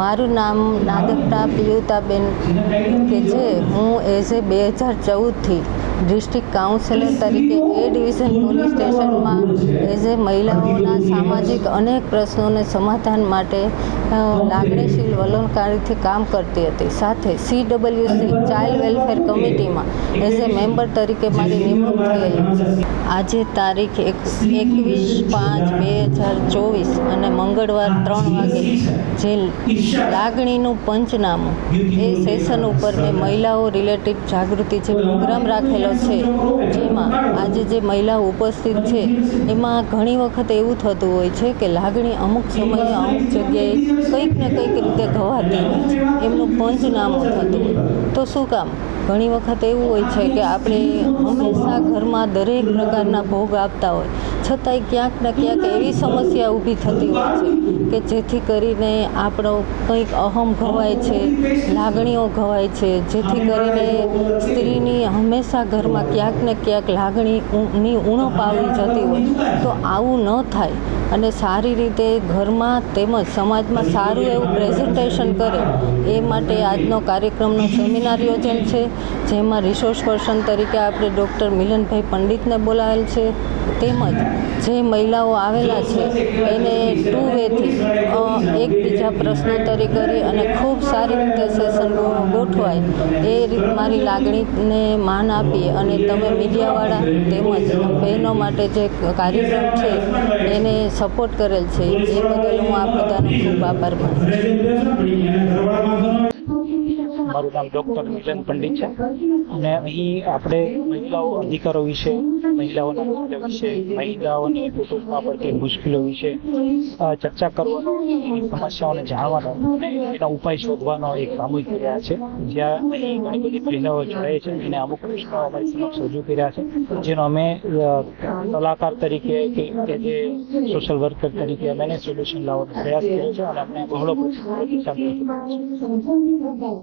મારું નામ નાદપટા પિયુતાબેન કે જે હું એઝ એ બે હજાર ચૌદથી ડિસ્ટ્રિક્ટ કાઉન્સિલર તરીકે એ ડિવિઝન પોલીસ સ્ટેશનમાં એઝ એ મહિલાઓના સામાજિક અનેક પ્રશ્નોને સમાધાન માટે લાગણીશીલ વલણકારીથી કામ કરતી હતી. સાથે સી ડબલ્યુસી ચાઇલ્ડ વેલફેર કમિટીમાં એઝ એ મેમ્બર તરીકે મારી નિમણૂક થયેલી. આજે તારીખ એક, એકવીસ પાંચ બે હજાર ચોવીસ અને મંગળવાર ત્રણ વાગે જે લાગણીનું પંચનામું. એ સેશન ઉપર મેં મહિલાઓ રિલેટેડ જાગૃતિ જે પ્રોગ્રામ રાખેલો છે જેમાં આજે જે મહિલાઓ ઉપસ્થિત છે એમાં ઘણી વખત એવું થતું હોય છે કે લાગણી અમુક સમયે અમુક જગ્યાએ કંઈક ને કંઈક રીતે ઘવાતી હોય છે. એમનું પંચનામું થતું હોય. તો શું કામ? ઘણી વખત એવું હોય છે કે આપણે હંમેશા ઘરમાં દરેક પ્રકારના ભોગ આપતા હોય. છતાંય ક્યાંક ને ક્યાંક એવી સમસ્યા ઊભી થતી હોય છે કે જેથી કરીને આપણો કંઈક અહમ ઘવાય છે, લાગણીઓ ઘવાય છે. જેથી કરીને સ્ત્રીની હંમેશા ઘરમાં ક્યાંક ને ક્યાંક લાગણીની ઉણપ આવી જતી હોય તો આવું ન થાય. અને સારી રીતે ઘરમાં તેમજ સમાજમાં સારું એવું પ્રેઝન્ટેશન કરે એ માટે આજનો કાર્યક્રમનો સેમિનાર યોજન છે, જેમાં રિસોર્સ પર્સન તરીકે આપણે ડૉક્ટર મિલનભાઈ પંડિતને બોલાવેલ છે. તેમજ જે મહિલાઓ આવેલા છે, એને ટુ વેથી એકબીજા પ્રશ્નોત્તરી કરી અને ખૂબ સારી રીતે સેશન ગોઠવાય, એ રીત મારી લાગણીને માન આપીએ અને તમે મીડિયાવાળા તેમજ બહેનો માટે જે કાર્યક્રમ છે, એને સપોર્ટ કરેલ છે. એ બદલ હું આ બધાનો ખૂબ આભાર માનું છું. મારું નામ ડૉક્ટર મિલન પંડિત છે. અને અહીં આપણે મહિલાઓ અધિકારો વિશે, મહિલાઓના મુદ્દા વિશે, મહિલાઓની કુટુંબમાં પડતી મુશ્કેલીઓ વિશે ચર્ચા કરવાનો એની સમસ્યાઓને જાણવાનો અને એના ઉપાય શોધવાનો એક સામૂહિક પ્રયાસ છે. જ્યાં અહીં ઘણી બધી મહિલાઓ જોડાય છે અને અમુક પ્રશ્નો અમારી સમક્ષ રજૂ કર્યા છે, જેનો અમે કલાકાર તરીકે કે જે સોશિયલ વર્કર તરીકે અમે સોલ્યુશન લાવવાનો પ્રયાસ કર્યો છે અને અમને બહોળો પ્રતિસાદ છે